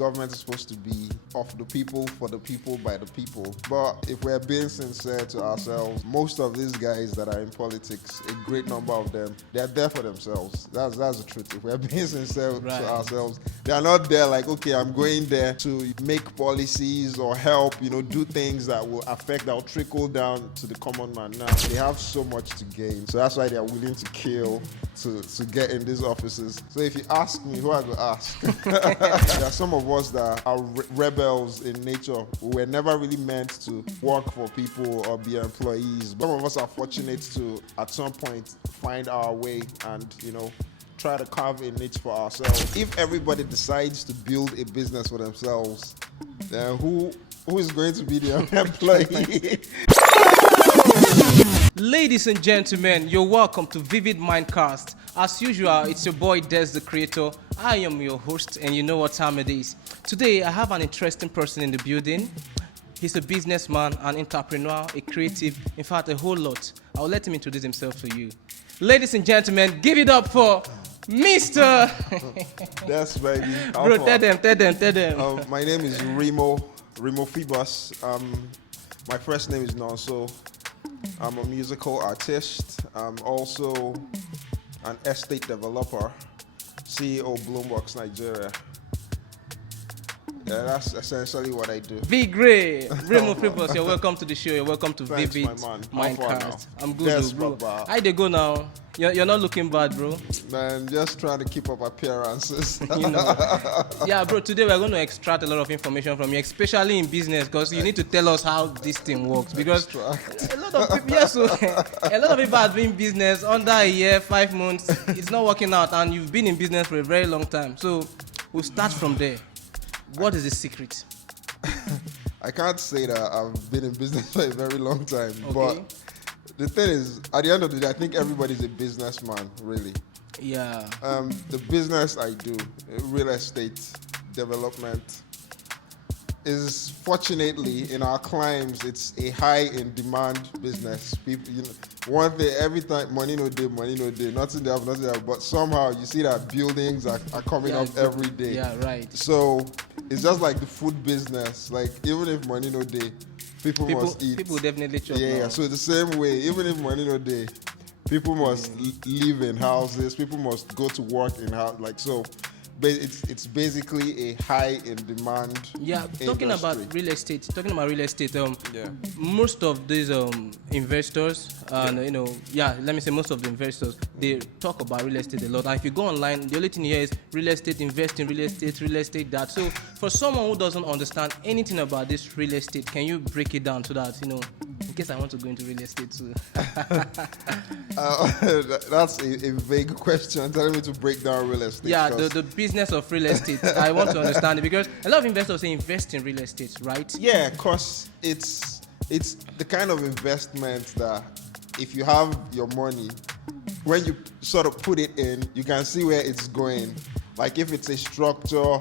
government is supposed to be of the people, for the people, by the people. But if we're being sincere to ourselves, most of these guys that are in politics, a great number of them, they're there for themselves. That's the truth. If we're being sincere to ourselves, they are not there like, okay, I'm going there to make policies or help, do things that will affect, that will trickle down to the common man. Now, they have so much to gain. So that's why they are willing to kill to get in these offices. So if you ask me, who I go ask? There are some of us that are rebels in nature. We were never really meant to work for people or be employees. Some of us are fortunate to, at some point, find our way and, try to carve a niche for ourselves. If everybody decides to build a business for themselves, then who is going to be the employee? Ladies and gentlemen, you're welcome to Vivid Mindcast. As usual, it's your boy Des the Creator. I am your host, and you know what time it is. Today, I have an interesting person in the building. He's a businessman, an entrepreneur, a creative, in fact, a whole lot. I'll let him introduce himself to you. Ladies and gentlemen, give it up for Mr. That's baby. Bro, tell them. My name is RHEYMOPHOEBUS. My first name is Nonso. I'm a musical artist. I'm also an estate developer, CEO Bloombox Nigeria. Yeah, that's essentially what I do. Big Ray, RHEYMOPHOEBUS, you're welcome to the show. You're welcome to Thanks, Vivid my man. Mindcast. I'm good, Yes, bro. Baba. How they go now? You're not looking bad, bro. Man, just trying to keep up appearances. Yeah, bro. Today we're going to extract a lot of information from you, especially in business, because you need to tell us how this thing works. Because a lot of people, a lot of people are doing business under a year, 5 months. It's not working out, and you've been in business for a very long time. So we'll start from there. What is the secret? I can't say that I've been in business for a very long time, Okay. but the thing is, at the end of the day, I think everybody's a businessman, really. Yeah. The business I do, real estate development, is fortunately in our climes, it's a high in demand business. People, one thing, every time money no day, nothing there, but somehow you see that buildings are coming up every day. Yeah, right. So it's just like the food business. Like even if money no day, people must eat. People definitely chop. Yeah, now. so the same way, even if money no day, people must live in houses. People must go to work in house. Like so, it's basically a high in demand. Yeah, talking about real estate. Yeah. Most of these investors, let me say most of the investors, they talk about real estate a lot. And if you go online, the only thing you hear is real estate, invest in real estate, that. So for someone who doesn't understand anything about this real estate, can you break it down so that, in case I want to go into real estate too? That's a vague question, telling me to break down real estate. Yeah, the business of real estate. I want to understand it because a lot of investors say invest in real estate, right? Yeah, because it's the kind of investment that if you have your money, when you sort of put it in, you can see where it's going. Like if it's a structure,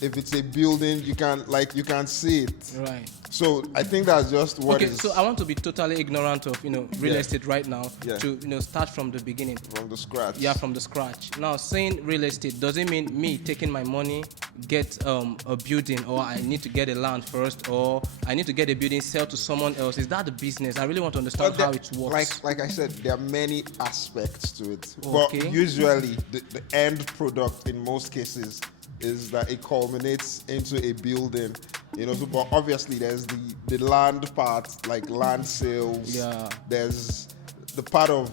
if it's a building, you can see it. Right. So I think that's just what is. Okay, so I want to be totally ignorant of real estate right now. Yeah. To start from the beginning. From the scratch. Yeah, from the scratch. Now, saying real estate doesn't mean me taking my money, get a building, or I need to get a land first, or I need to get a building, sell to someone else. Is that the business? I really want to understand how it works. Like I said, there are many aspects to it. Okay. But usually, the end product in most cases is that it culminates into a building. So, but obviously there's the land part, like land sales. Yeah. There's the part of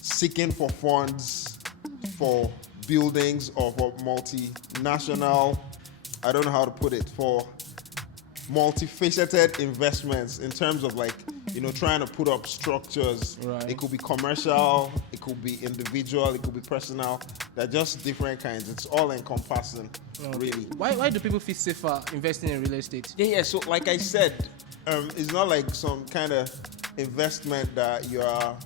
seeking for funds for buildings or for multinational, I don't know how to put it, for multifaceted investments in terms of trying to put up structures. Right. It could be commercial, it could be individual, it could be personal. They're just different kinds. It's all encompassing, really. Why do people feel safer investing in real estate? Yeah. So like I said, it's not like some kind of investment that you are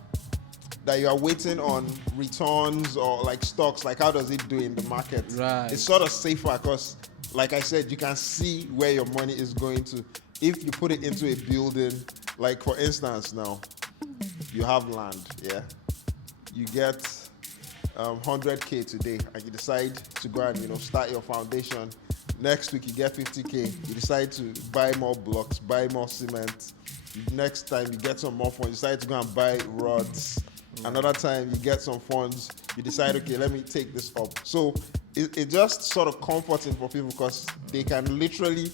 waiting on returns or like stocks. Like how does it do in the market? Right. It's sort of safer because, like I said, you can see where your money is going to. If you put it into a building, like for instance now, you have land, yeah? You get 100K today and you decide to go and start your foundation Next week you get 50K. You decide to buy more blocks, buy more cement. Next time you get some more funds, you decide to go and buy rods. Another time you get some funds, you decide, okay, let me take this up. So it just sort of comforting for people because they can literally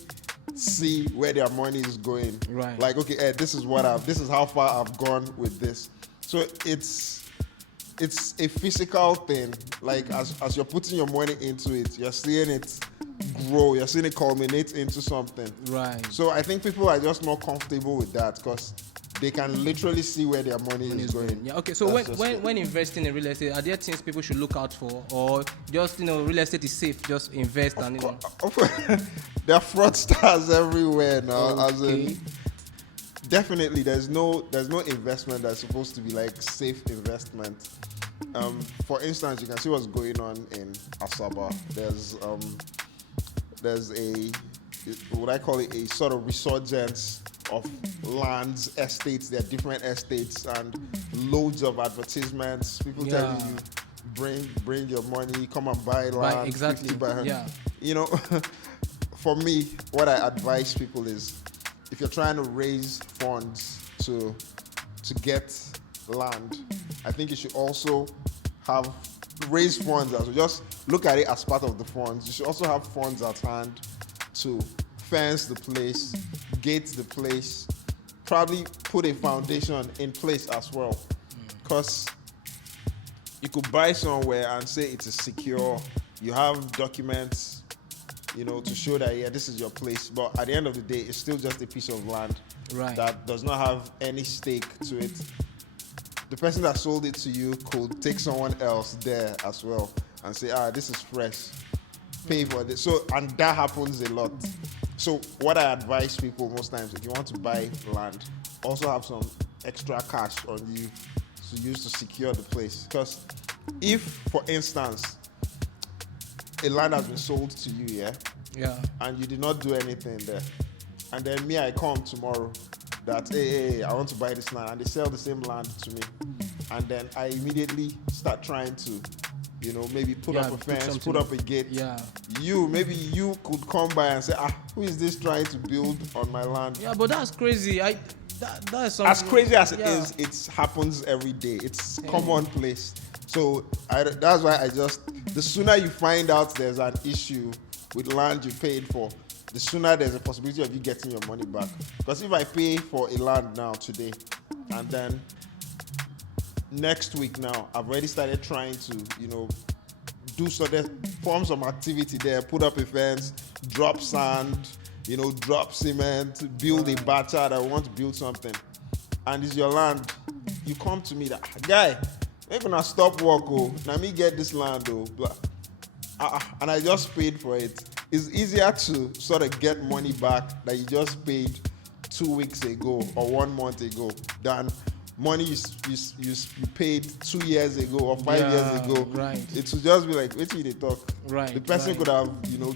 see where their money is going. Right. Like, okay, this is how far I've gone with this. So it's a physical thing. Like as you're putting your money into it, you're seeing it grow, you're seeing it culminate into something. Right. So I think people are just more comfortable with that because they can literally see where their money is going. Yeah. Okay. So when investing in real estate, are there things people should look out for, or just real estate is safe, just invest and There are fraudsters everywhere now. Okay. As in, definitely, there's no investment that's supposed to be like safe investment. For instance, you can see what's going on in Asaba. There's a, what I call it, a sort of resurgence of lands, estates. There are different estates and loads of advertisements. People telling you, bring your money, come and buy land. Exactly. 50 by 100. Yeah. You know, for me, what I advise people is, if you're trying to raise funds to get land, I think you should also raise funds as well. Just look at it as part of the funds. You should also have funds at hand to fence the place, gate the place, probably put a foundation in place as well. Because you could buy somewhere and say it is secure. You have documents, to show that, this is your place. But at the end of the day, it's still just a piece of land that does not have any stake to it. The person that sold it to you could take someone else there as well and say, this is fresh, pay for this. So, and that happens a lot. So what I advise people most times, if you want to buy land, also have some extra cash on you to use to secure the place. Because if, for instance, a land has been sold to you, and you did not do anything there, and then I come tomorrow that, hey, I want to buy this land, and they sell the same land to me, and then I immediately start trying to, maybe put up a fence, put up a gate. Maybe you could come by and say, who is this trying to build on my land? Yeah, but that's crazy. That's something. As crazy as it is, it happens every day. It's commonplace. So that's why the sooner you find out there's an issue with land you paid for, the sooner there's a possibility of you getting your money back. Because if I pay for a land now today, and then next week now, I've already started trying to, form some activity there, put up a fence, drop sand, drop cement, build a bacha that want to build something, and it's your land. You come to me that, guy, make gonna stop work, now me get this land, and I just paid for it. It's easier to sort of get money back that you just paid 2 weeks ago or 1 month ago than money you paid 2 years ago or 5 years ago. Right. It would just be like, wait till they talk. Right. The person could have,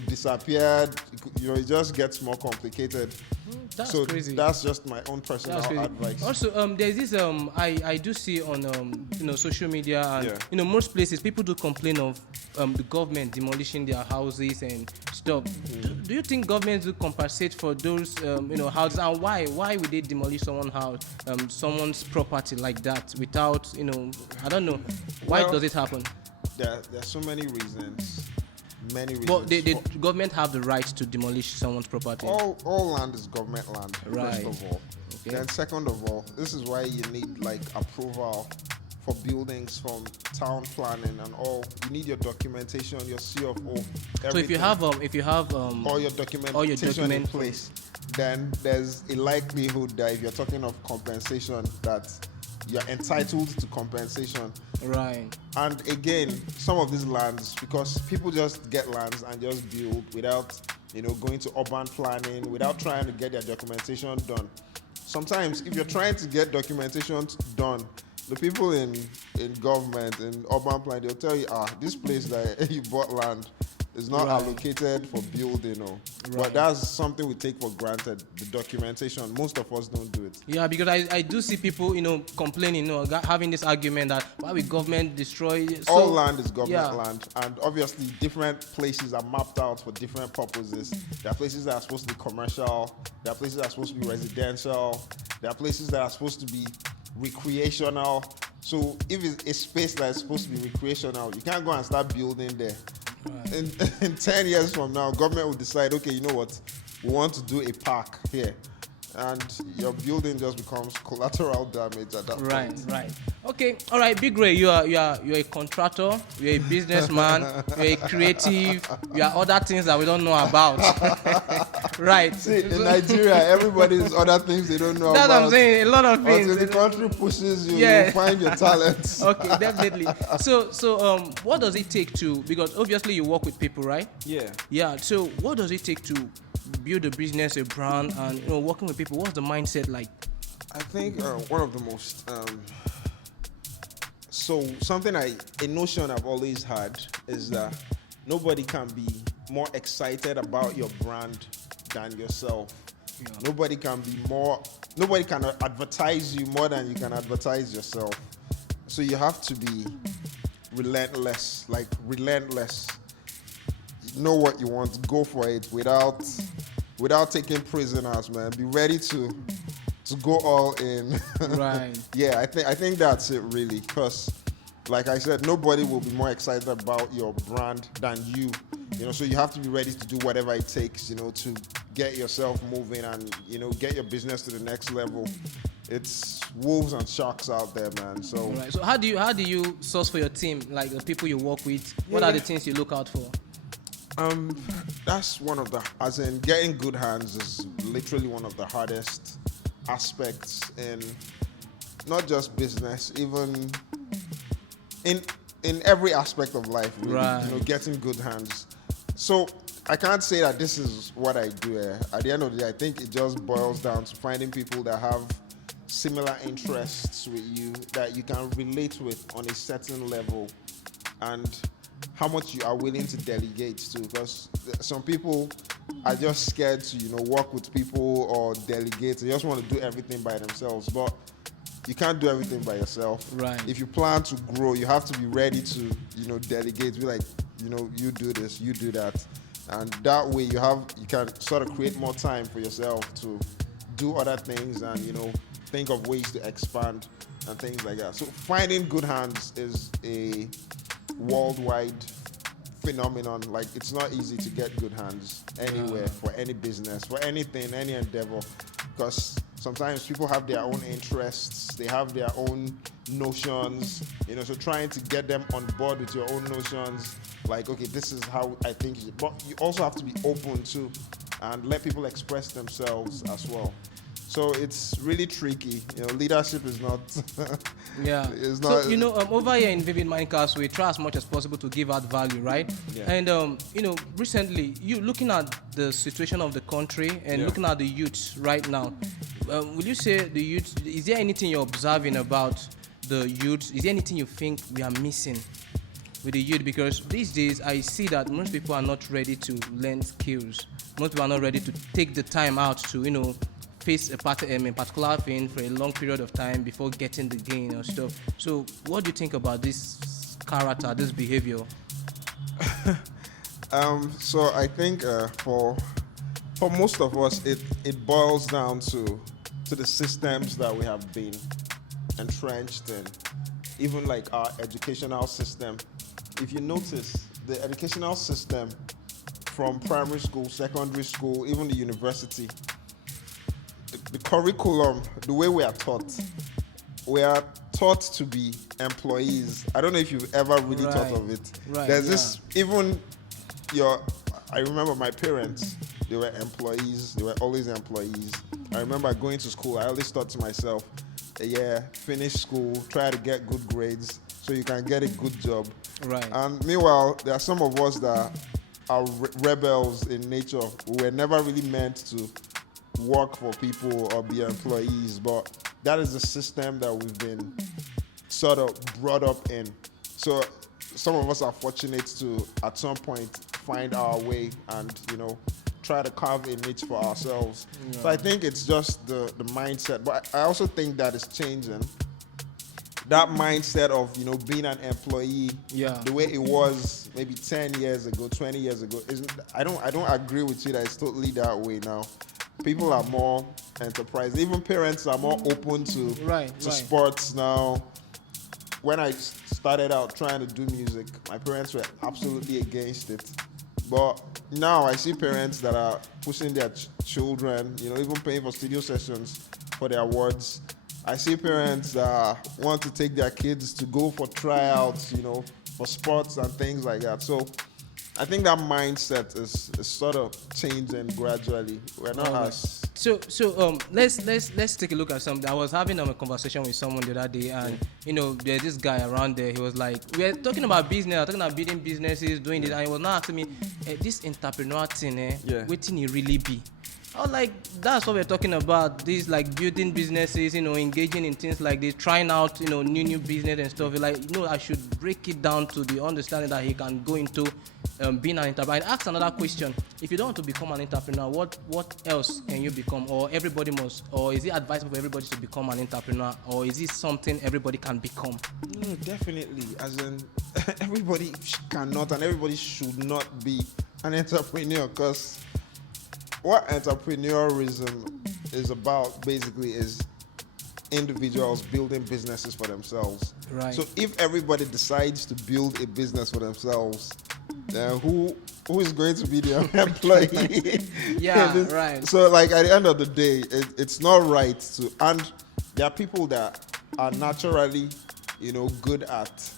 disappeared. It just gets more complicated. That's so crazy. That's just my own personal advice. Also, there's this I do see on social media and most places people do complain of the government demolishing their houses and stuff. Do you think governments do compensate for those houses, and why would they demolish someone's house, someone's property like that without I don't know why does it happen? There are so many reasons. But the government have the right to demolish someone's property. All land is government land, right. First of all. Okay. Then second of all, this is why you need approval for buildings from town planning and all. You need your documentation, your CFO, everything. So if you have all your documentation in place, then there's a likelihood that if you're talking of compensation, that you're entitled to compensation. Right. And again, some of these lands, because people just get lands and just build without, going to urban planning, without trying to get their documentation done. Sometimes, if you're trying to get documentation done, the people in government, in urban planning, they'll tell you, this place that you bought land, It's not Right. allocated for building, but that's something we take for granted. The documentation, most of us don't do it. Yeah, because I do see people, complaining, having this argument that why will government destroy All land is government yeah. land, and obviously different places are mapped out for different purposes. There are places that are supposed to be commercial, there are places that are supposed to be residential, there are places that are supposed to be recreational. So if it's a space that is supposed to be recreational, you can't go and start building there. Right. In 10 years from now, government will decide, okay, you know what, we want to do a park here. And your building just becomes collateral damage at that point. Right. Okay, all right, Big Ray, you're a contractor, you're a businessman, you're a creative, you are other things that we don't know about. Right. See, in Nigeria, everybody has other things they don't know That's about. what I'm saying, a lot of things. Until the country pushes you, Yeah. you find your talents. Okay, definitely. So, what does it take to, because obviously you work with people, right? Yeah. Yeah, so what does it take to build a business, a brand, and working with people? What's the mindset like? I think one of the most a notion I've always had is that nobody can be more excited about your brand than yourself. Yeah. Nobody can advertise you more than you can advertise yourself. So you have to be relentless. Know what you want, go for it without taking prisoners, man. Be ready to go all in. Right. Yeah, I think that's it really, because like I said, nobody will be more excited about your brand than you. So you have to be ready to do whatever it takes, to get yourself moving and get your business to the next level. It's wolves and sharks out there, man. So right. So how do you source for your team, like the people you work with? What are the things you look out for? That's one of getting good hands is literally one of the hardest aspects in not just business, even in every aspect of life, really. Right. Getting good hands. So I can't say that this is what I do. At the end of the day, I think it just boils down to finding people that have similar interests with you, that you can relate with on a certain level, and how much you are willing to delegate to, because some people are just scared to work with people or delegate. They just want to do everything by themselves, but you can't do everything by yourself. Right. If you plan to grow, you have to be ready to delegate. Be like, you do this, you do that, and that way you can sort of create more time for yourself to do other things and think of ways to expand and things like that. So finding good hands is a worldwide phenomenon. Like, it's not easy to get good hands anywhere for any business, for anything, any endeavor, because sometimes people have their own interests, they have their own notions, so trying to get them on board with your own notions, like, okay, this is how I think, but you also have to be open to and let people express themselves as well. So it's really tricky. Leadership is not. Yeah. It's not. So over here in Vivid Mindcast, we try as much as possible to give out value, right? Yeah. And recently, you looking at the situation of the country and looking at the youth right now, will you say the youth? Is there anything you're observing about the youth? Is there anything you think we are missing with the youth? Because these days I see that most people are not ready to learn skills. Most people are not ready to take the time out to face a particular thing for a long period of time before getting the gain or stuff. So what do you think about this character, this behavior? So I think for most of us, it boils down to the systems that we have been entrenched in, even like our educational system. If you notice, the educational system from primary school, secondary school, even the university, the curriculum, the way we are taught to be employees. I don't know if you've ever really thought of it. Right, There's this, even I remember my parents, they were employees, they were always employees. I remember going to school, I always thought to myself, finish school, try to get good grades so you can get a good job. Right. And meanwhile, there are some of us that are rebels in nature. We were never really meant to work for people or be employees, but that is the system that we've been sort of brought up in. So some of us are fortunate to, at some point, find our way and, try to carve a niche for ourselves. Yeah. So I think it's just the mindset. But I also think that it's changing. That mindset of, being an employee, the way it was maybe 10 years ago, 20 years ago, I don't agree with you that it's totally that way now. People are more enterprising. Even parents are more open to sports now. When I started out trying to do music, my parents were absolutely against it. But now I see parents that are pushing their children, even paying for studio sessions for their awards. I see parents that want to take their kids to go for tryouts, for sports and things like that. So I think that mindset is sort of changing gradually. We're not as... So let's take a look at something. I was having a conversation with someone the other day, and there's this guy around there. He was like, we're talking about business, talking about building businesses, doing this, and he was now asking me, this entrepreneur thing, what thing it really be? I was like, that's what we're talking about. This like building businesses, engaging in things like this, trying out, new business and stuff. Like, I should break it down to the understanding that he can go into being an entrepreneur. I asked another question. If you don't want to become an entrepreneur, what else can you become? Or everybody must? Or is it advisable for everybody to become an entrepreneur? Or is it something everybody can become? No, definitely. As in, everybody cannot and everybody should not be an entrepreneur, because what entrepreneurism is about basically is individuals building businesses for themselves. Right. So if everybody decides to build a business for themselves, then who is going to be their employee? Right. So like at the end of the day, it's not right to, and there are people that are naturally, good at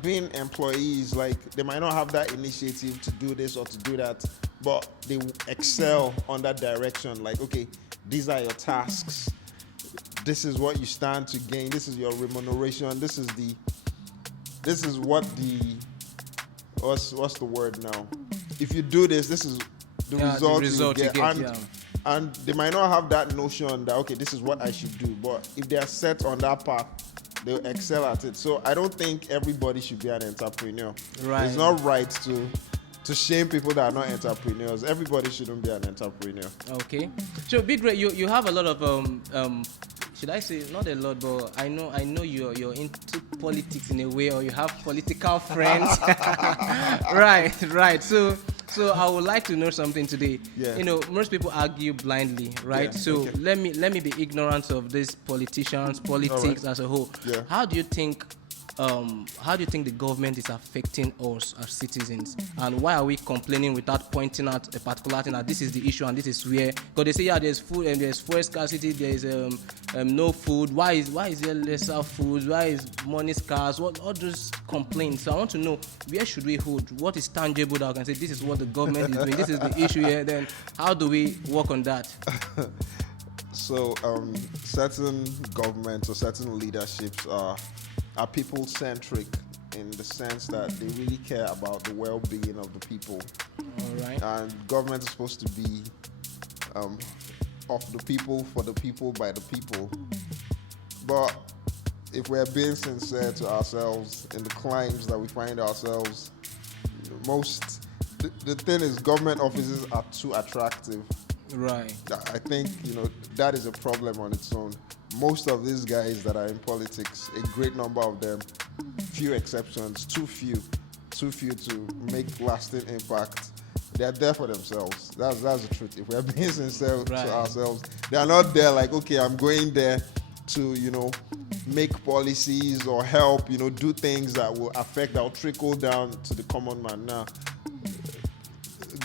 being employees. Like they might not have that initiative to do this or to do that, but they excel on that direction. Like, okay, these are your tasks. This is what you stand to gain. This is your remuneration. This is what what's the word now? If you do this, this is the result you get. And they might not have that notion that, okay, this is what I should do. But if they are set on that path, they'll excel at it. So I don't think everybody should be an entrepreneur. Right. It's not right to shame people that are not entrepreneurs. Everybody shouldn't be an entrepreneur. Okay. So Big Ray, you have a lot of should I say not a lot, but I know you're into politics in a way, or you have political friends. Right. So I would like to know something today. Yeah. Most people argue blindly, right? Yeah, so okay. let me be ignorant of these politicians, politics as a whole. Yeah. How do you think the government is affecting us as citizens, and why are we complaining without pointing out a particular thing that this is the issue and this is where? Because they say there's food and there's fuel scarcity, there's no food. Why is there lesser food? Why is money scarce? What all those complaints? So I want to know, where should we hold? What is tangible that I can say this is what the government is doing? This is the issue here. Then how do we work on that? So certain governments or certain leaderships are people-centric in the sense that they really care about the well-being of the people. All right. And government is supposed to be of the people, for the people, by the people. But if we're being sincere to ourselves in the climes that we find ourselves, the thing is, government offices are too attractive. Right. I think, that is a problem on its own. Most of these guys that are in politics, a great number of them, few exceptions, too few to make lasting impact. They are there for themselves. That's the truth. If we're being sincere to ourselves, they are not there like, okay, I'm going there to, make policies or help, do things that will trickle down to the common man. Now,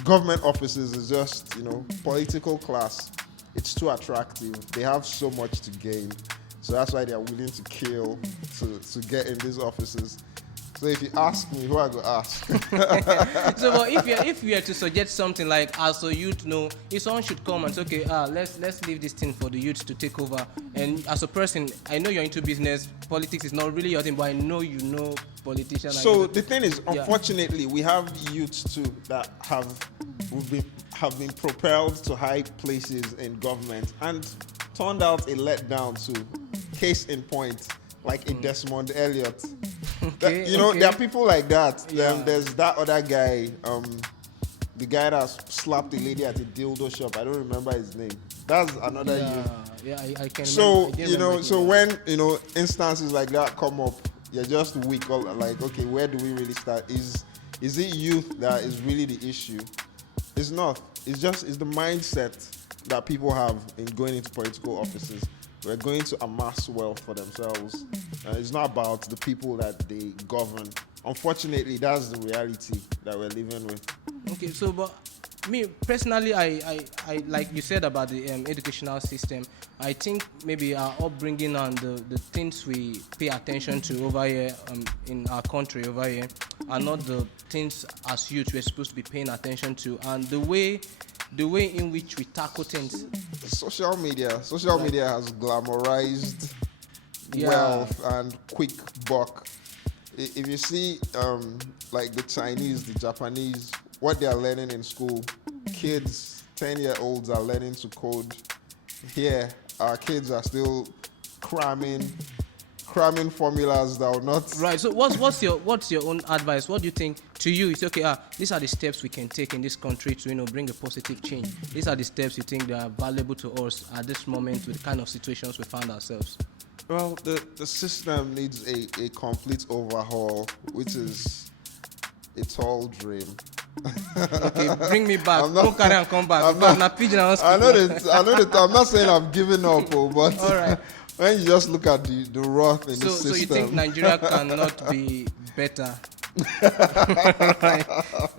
government offices is just, political class. It's too attractive. They have so much to gain. So that's why they are willing to kill to get in these offices. So if you ask me, who I go ask? So but if we are to suggest something like, as a youth, if someone should come and say, okay, let's leave this thing for the youth to take over. And as a person, I know you're into business. Politics is not really your thing, but I know you know politicians. So the thing is, unfortunately, we have youths too that have been propelled to high places in government and turned out a letdown too. Case in point, like a Desmond Elliott. Okay, there are people like that. There's that other guy, the guy that slapped the lady at a dildo shop. I don't remember his name. That's another youth. Yeah, I can So remember. I didn't remember so him. when instances like that come up, you're just weak. Or like, okay, where do we really start? Is it youth that is really the issue? It's not. It's the mindset that people have in going into political offices. We're going to amass wealth for themselves. It's not about the people that they govern. Unfortunately, that's the reality that we're living with. Okay, so but me personally, I like you said about the educational system. I think maybe our upbringing and the things we pay attention to over here in our country over here are not the things as youth we're supposed to be paying attention to, and the way in which we tackle things. Social media has glamorized wealth and quick buck. If you see like the Chinese, the Japanese, what they are learning in school, kids 10-year-olds are learning to code. Here our kids are still cramming formulas that will not. Right. So what's your own advice? What do you think? To you, it's okay. These are the steps we can take in this country to bring a positive change. These are the steps you think that are valuable to us at this moment with the kind of situations we find ourselves. Well, the system needs a complete overhaul, which is a tall dream. Okay, bring me back. Don't carry and come back. I'm not pigeon. I know that. I'm not saying I've given up, but all right. When you just look at the wrath in the system. So you think Nigeria cannot be better?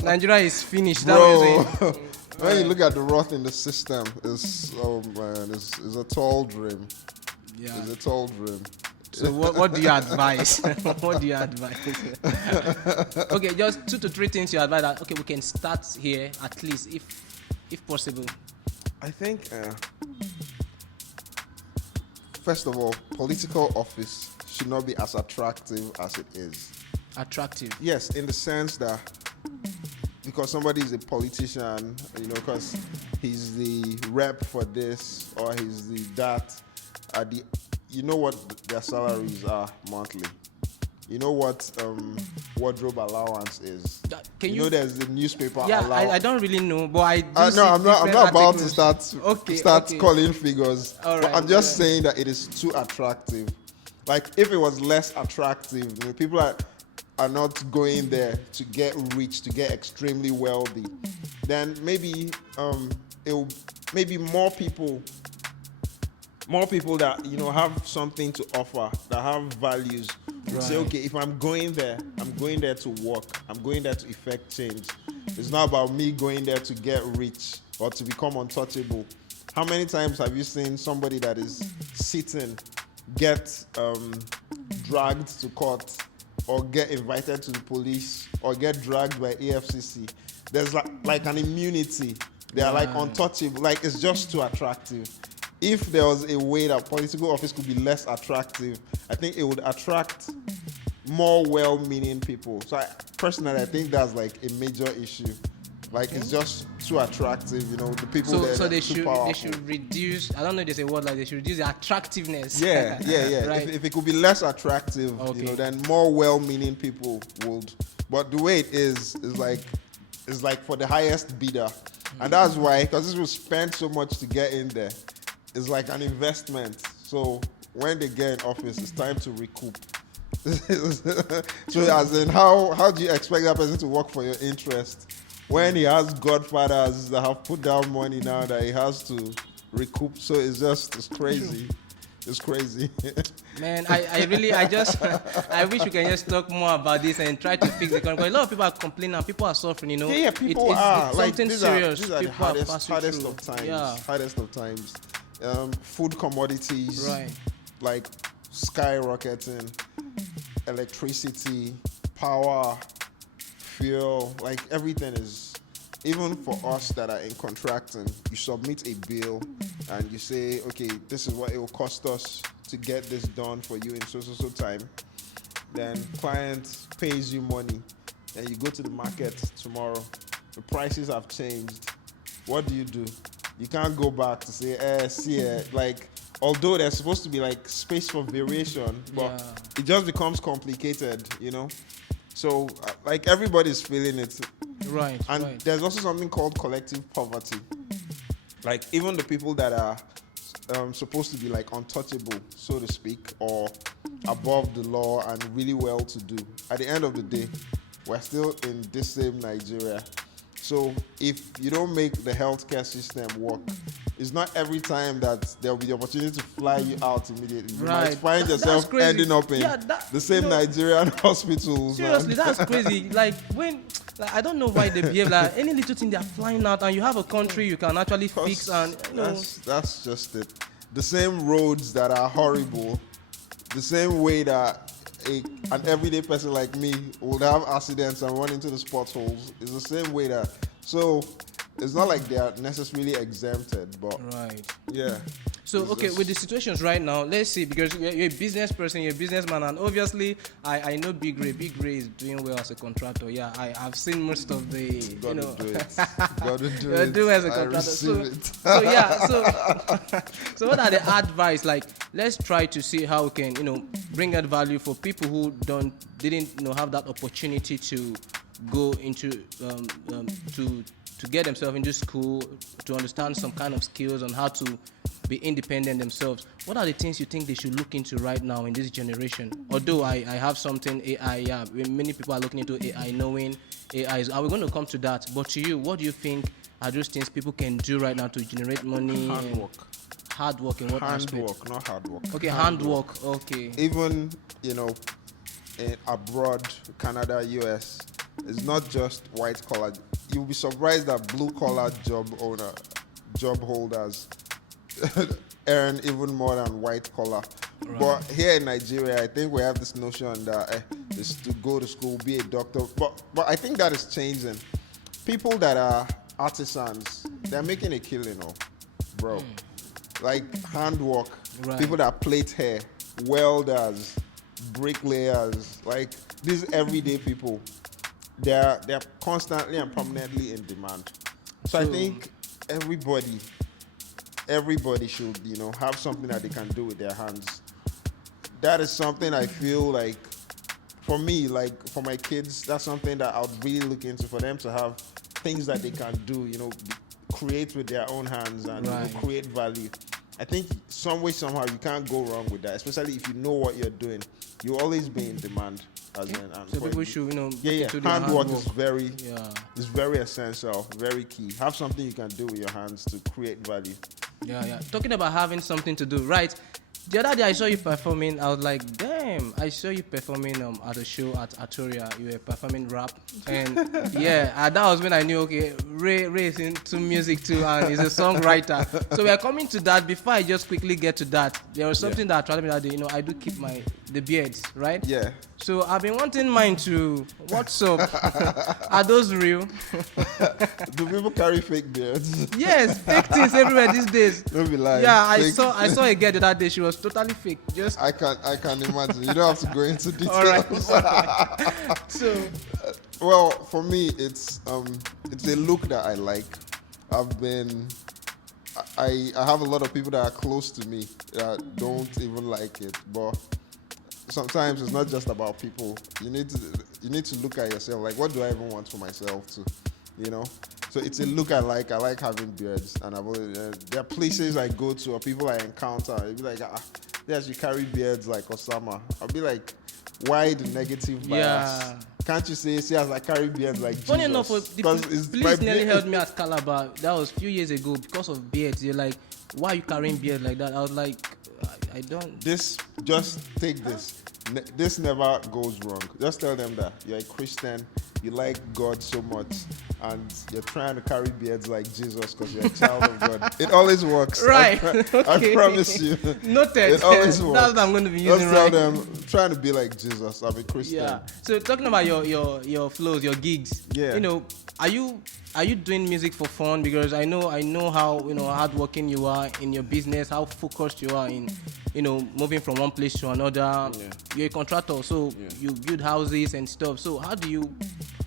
Nigeria is finished. Bro, when you look at the wrath in the system, it's a tall dream. Yeah. It's a tall dream. So what do you advise? What do you advise? Okay, just 2 to 3 things you advise that, okay, we can start here at least if possible. I think first of all, political office should not be as attractive as it is. Attractive? Yes, in the sense that because somebody is a politician, because he's the rep for this or he's the that, you know what their salaries are monthly. You know what wardrobe allowance is. There's the newspaper allowance. I don't really know, but I do I'm not about to start okay. calling figures. All But right, I'm just saying that it is too attractive. Like if it was less attractive, people are not going there to get rich, to get extremely wealthy, then maybe maybe more people that have something to offer, that have values, would say, okay, if I'm going there to work, I'm going there to effect change. It's not about me going there to get rich or to become untouchable. How many times have you seen somebody that is sitting get dragged to court or get invited to the police or get dragged by AFCC? There's like an immunity. They are like untouchable. Like it's just too attractive. If there was a way that political office could be less attractive, I think it would attract more well-meaning people. So I think that's like a major issue. Like it's just too attractive, the people there. So they should reduce. I don't know if there's a word like they should reduce the attractivness. Yeah. Right. If it could be less attractive, then more well-meaning people would. But the way it is like for the highest bidder, and that's why, because this will spend so much to get in there. It's like an investment. So when they get in office, it's time to recoup. So as in, how do you expect that person to work for your interest when he has godfathers that have put down money now that he has to recoup? So it's crazy. It's crazy. Man, I wish we can just talk more about this and try to fix the country. A lot of people are complaining and people are suffering, Yeah, people are. It's like, something serious. These are the hardest of times. Yeah. Hardest of times. Food commodities, right, like skyrocketing, electricity, power, fuel, like everything is, even for us that are in contracting, you submit a bill and you say, okay, this is what it will cost us to get this done for you in so time. Then client pays you money and you go to the market tomorrow. The prices have changed. What do? You can't go back to say, like although there's supposed to be like space for variation, but Yeah. it just becomes complicated, you know. So like everybody's feeling it, Right. and Right. there's also something called collective poverty. Like even the people that are supposed to be like untouchable, so to speak, or above the law and really well to do, at the end of the day, we're still in this same Nigeria. So if you don't make the healthcare system work, it's not every time that there'll be the opportunity to fly you out immediately. You might Right. find That's yourself crazy. ending up in Yeah, that- the same you know, Nigerian hospitals. Seriously, man. that's crazy. Like when, like, I don't know why they behave like any little thing they're flying out, and you have a country you can actually fix, and you know. That's just it. The same roads that are horrible, the same way that an everyday person like me would have accidents and run into the spot holes, is the same way that. So it's not like they are necessarily exempted, but Right. yeah. So It's okay, just- with the situations right now, let's see, because you're a business person, you're a businessman, and obviously I know Big Ray. Big Ray is doing well as a contractor. Yeah, I've seen most of the Gotta do it. Gotta do You're it. doing as a I contractor. receive So, it. so yeah, so what are the advice? Like, let's try to see how we can, bring that value for people who didn't have that opportunity to go into to get themselves into school, to understand some kind of skills on how to be independent themselves. What are the things you think they should look into right now in this generation? Although I have something AI, yeah, many people are looking into AI, knowing AI is, and we're going to come to that. But to you, what do you think are those things people can do right now to generate money? Handwork. Hard work in what aspect? Handwork, not hard work. Okay, handwork. Okay. Even in abroad, Canada, US, it's not just white collar. You'll be surprised that blue collar job holders earn even more than white collar. Right. But here in Nigeria, I think we have this notion that is to go to school, be a doctor. But I think that is changing. People that are artisans, they're making a killing, bro. Like handwork, Right. people that plait hair, welders, bricklayers, like these everyday people, they're constantly and permanently in demand. So I think everybody should have something that they can do with their hands. That is something I feel like, for me, like for my kids, that's something that I would really look into, for them to have things that they can do, create with their own hands and Right. create value. I think some way, somehow, you can't go wrong with that, especially if you know what you're doing. You'll always be in demand. And So for- people should, look yeah. into their Handwork is very Yeah. is very essential, very key. Have something you can do with your hands to create value. Yeah. Talking about having something to do, right? The other day I saw you performing. I was like, damn! I saw you performing at a show at Atoria. You were performing rap, and that was when I knew, okay, Ray is into music too, and he's a songwriter. So we are coming to that. Before I just quickly get to that, there was something that attracted me that day. I do keep the beards, right? Yeah. So I've been wanting mine to. What's up? Are those real? Do people carry fake beards? Yes, fake things everywhere these days. Don't be lying. Yeah, I Fake- saw a girl the other day. She was totally fake. Just I can imagine. You don't have to go into details. all right. So Well, for me, it's a look that I like. I have a lot of people that are close to me that don't even like it, but sometimes it's not just about people. You need to look at yourself. Like, what do I even want for myself to, So it's a look I like. I like having beards, and there are places I go to or people I encounter. They'll be like, yes, you carry beards like Osama. I'll be like, why the negative bias? Yeah. Can't you say as I carry beards like Jesus? funny enough, the 'Cause it's my police nearly beard- held me at Calabar. That was a few years ago because of beards. They're like, why are you carrying beard like that? I was like, I don't. Just take this. This never goes wrong. Just tell them that you're a Christian, you like God so much, and you're trying to carry beards like Jesus because you're a child of God. It always works. Right. I Okay. promise you. Noted. It always works. That's what I'm going to be Just using, tell right? them, trying to be like Jesus. I'm a Christian. Yeah. So talking about your flows, your gigs. Yeah. Are you doing music for fun? Because I know how hardworking you are in your business, how focused you are in moving from one place to another. Yeah. You're a contractor, so you build houses and stuff. So how do you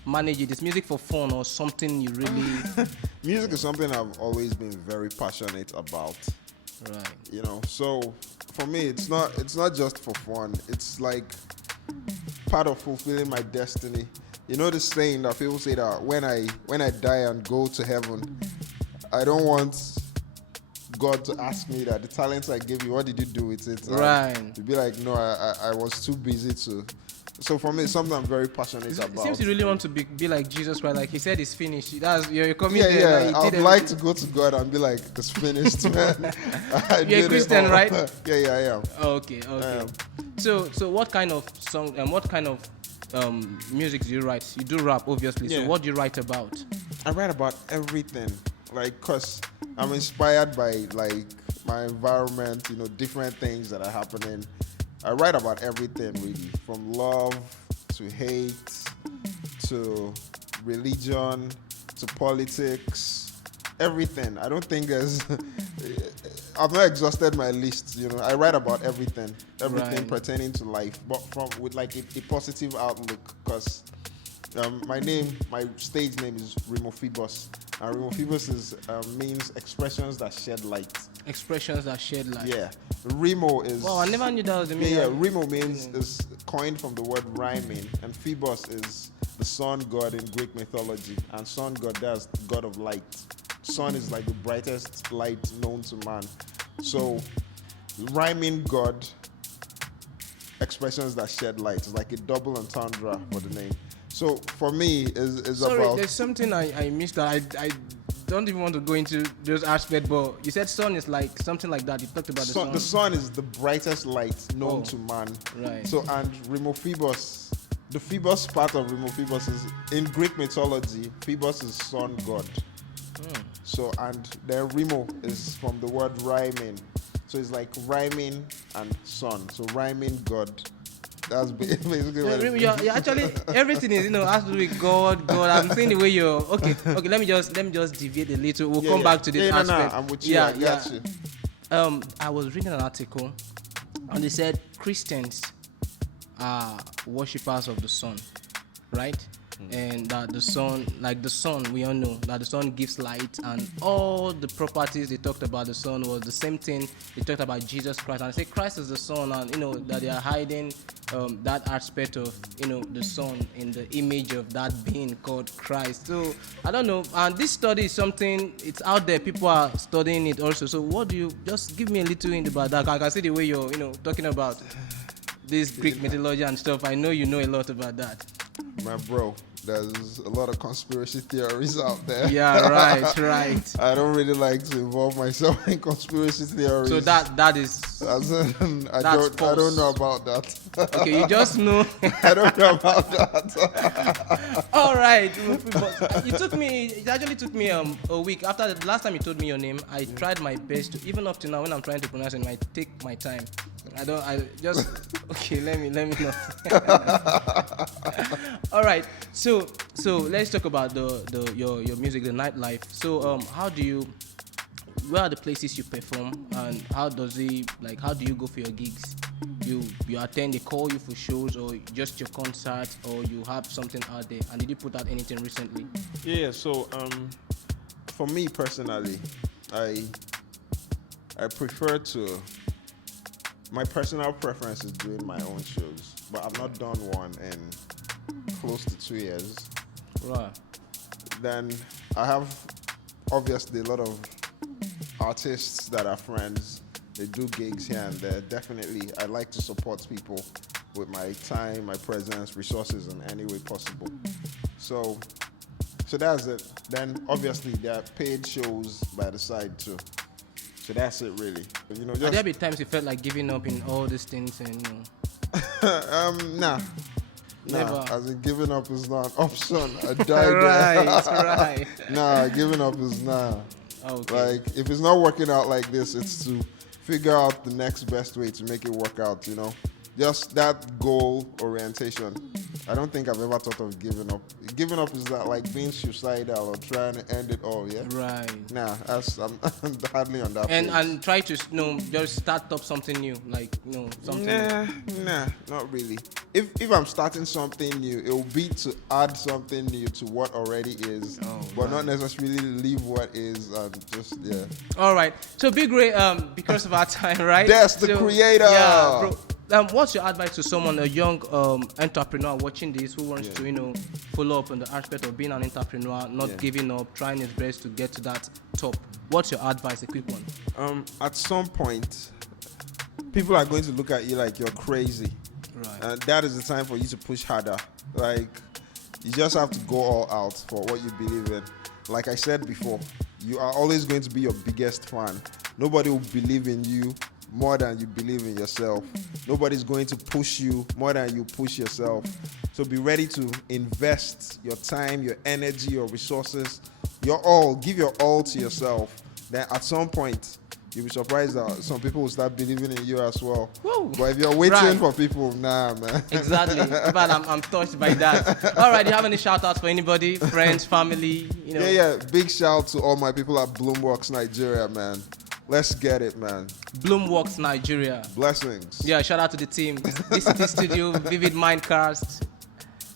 manage it? Is music for fun or something you really? Music is something I've always been very passionate about. Right. You know, so for me, it's not just for fun. It's like part of fulfilling my destiny. You know this saying that people say that when I die and go to heaven, I don't want God to ask me that the talents I gave you, what did you do with it? Right. To be like, no, I was too busy to. So for me, it's something I'm very passionate about. It seems you really want to be like Jesus Christ. Like he said, it's finished. That's you're coming Yeah, there. yeah. Like, I'd like to go to God and be like, it's finished, man. You're a Christian, right? Yeah, I am. Okay. So what kind of song and what kind of music do you write? You do rap, obviously. Yeah. So what do you write about? I write about everything, like, cause I'm inspired by like my environment, you know, different things that are happening. I write about everything really, from love to hate to religion to politics, everything. I don't think there's. I've not exhausted my list. You know, I write about everything Right. pertaining to life, but from with like a positive outlook, cause. My stage name is RHEYMOPHOEBUS, and RHEYMOPHOEBUS means expressions that shed light. Expressions that shed light. Yeah, Remo is. Wow, I never knew that was the meaning. Yeah, Remo means is coined from the word rhyming, and Phoebus is the sun god in Greek mythology, and sun god, that's the god of light. Sun is like the brightest light known to man. So, rhyming god, expressions that shed light is like a double entendre for the name. So for me, is Sorry, about. there's something I missed that I don't even want to go into those aspects, but you said sun is like something like that. You talked about the sun. The sun is the brightest light known to man. Right. So, and RHEYMOPHOEBUS, the Phoebus part of RHEYMOPHOEBUS is in Greek mythology. Phoebus is sun god. So, and then Remo is from the word rhyming. So it's like rhyming and sun. So rhyming god. That's basically what it You're actually everything is has to do with God. I'm saying the way you're okay. Let me just deviate a little. We'll come back to this aspect. I'm with you. I got you. I was reading an article, and they said Christians are worshippers of the sun, right? And that the sun, we all know that the sun gives light, and all the properties they talked about the sun was the same thing they talked about Jesus Christ. And they say Christ is the sun, and that they are hiding that aspect of the sun in the image of that being called Christ. So I don't know. And this study is something, it's out there. People are studying it also. So what do you just give me a little hint about that? I can see the way you're talking about this Greek mythology and stuff. I know you know a lot about that. My bro, there's a lot of conspiracy theories out there. Yeah, right. I don't really like to involve myself in conspiracy theories. So that is I that's don't know about that. okay. You just know. I don't know about that. All right. It actually took me a week after the last time you told me your name. I tried my best to, even up to now when I'm trying to pronounce it, I take my time. Okay, let me know. All right. So let's talk about your music, the nightlife. So where are the places you perform, and how do you go for your gigs? You attend, they call you for shows, or just your concerts, or you have something out there? And did you put out anything recently? Yeah, so for me personally, I prefer to. My personal preference is doing my own shows, but I've not done one in close to 2 years. Right. Then I have obviously a lot of artists that are friends. They do gigs here and there. Definitely, I like to support people with my time, my presence, resources in any way possible. So that's it. Then obviously there are paid shows by the side too. So that's it really. Just Have there been times you felt like giving up in all these things and Nah. Never. As in giving up is not an option. I died. right. Nah, giving up is not. Okay. Like, if it's not working out like this, it's to figure out the next best way to make it work out, Just that goal orientation. I don't think I've ever thought of giving up. giving up is that like being suicidal or trying to end it all. Yeah. Right. Nah, I'm hardly on that. And try to just start up something new, like something. Nah, not really. If I'm starting something new, it will be to add something new to what already is, but not necessarily leave what is and just All right. So Big Ray, because of our time, right? That's the creator. Yeah, bro. What's your advice to someone, a young entrepreneur watching this, who wants to follow up on the aspect of being an entrepreneur, not giving up, trying his best to get to that top? What's your advice? A quick one. At some point, people are going to look at you like you're crazy. Right. And that is the time for you to push harder. Like, you just have to go all out for what you believe in. Like I said before, you are always going to be your biggest fan. Nobody will believe in you more than you believe in yourself. Nobody's going to push you more than you push yourself. So be ready to invest your time, your energy, your resources, your all. Give your all to yourself. Then at some point, you'll be surprised that some people will start believing in you as well. Woo. But if you're waiting for people, nah, man. Exactly. But I'm touched by that. All right, do you have any shout outs for anybody, friends, family? Yeah. Big shout to all my people at Bloomworks Nigeria, man. Let's get it, man. Bloomworks Nigeria. Blessings. Yeah, shout out to the team. This is the studio, Vivid Mindcast.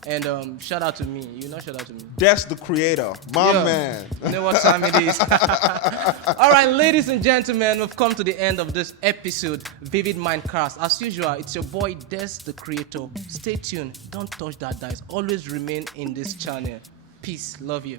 And shout out to me. Shout out to me. That's the creator, my man. You know what time it is. All right, ladies and gentlemen, we've come to the end of this episode, Vivid Mindcast. As usual, it's your boy Des, the creator. Stay tuned. Don't touch that dice. Always remain in this channel. Peace. Love you.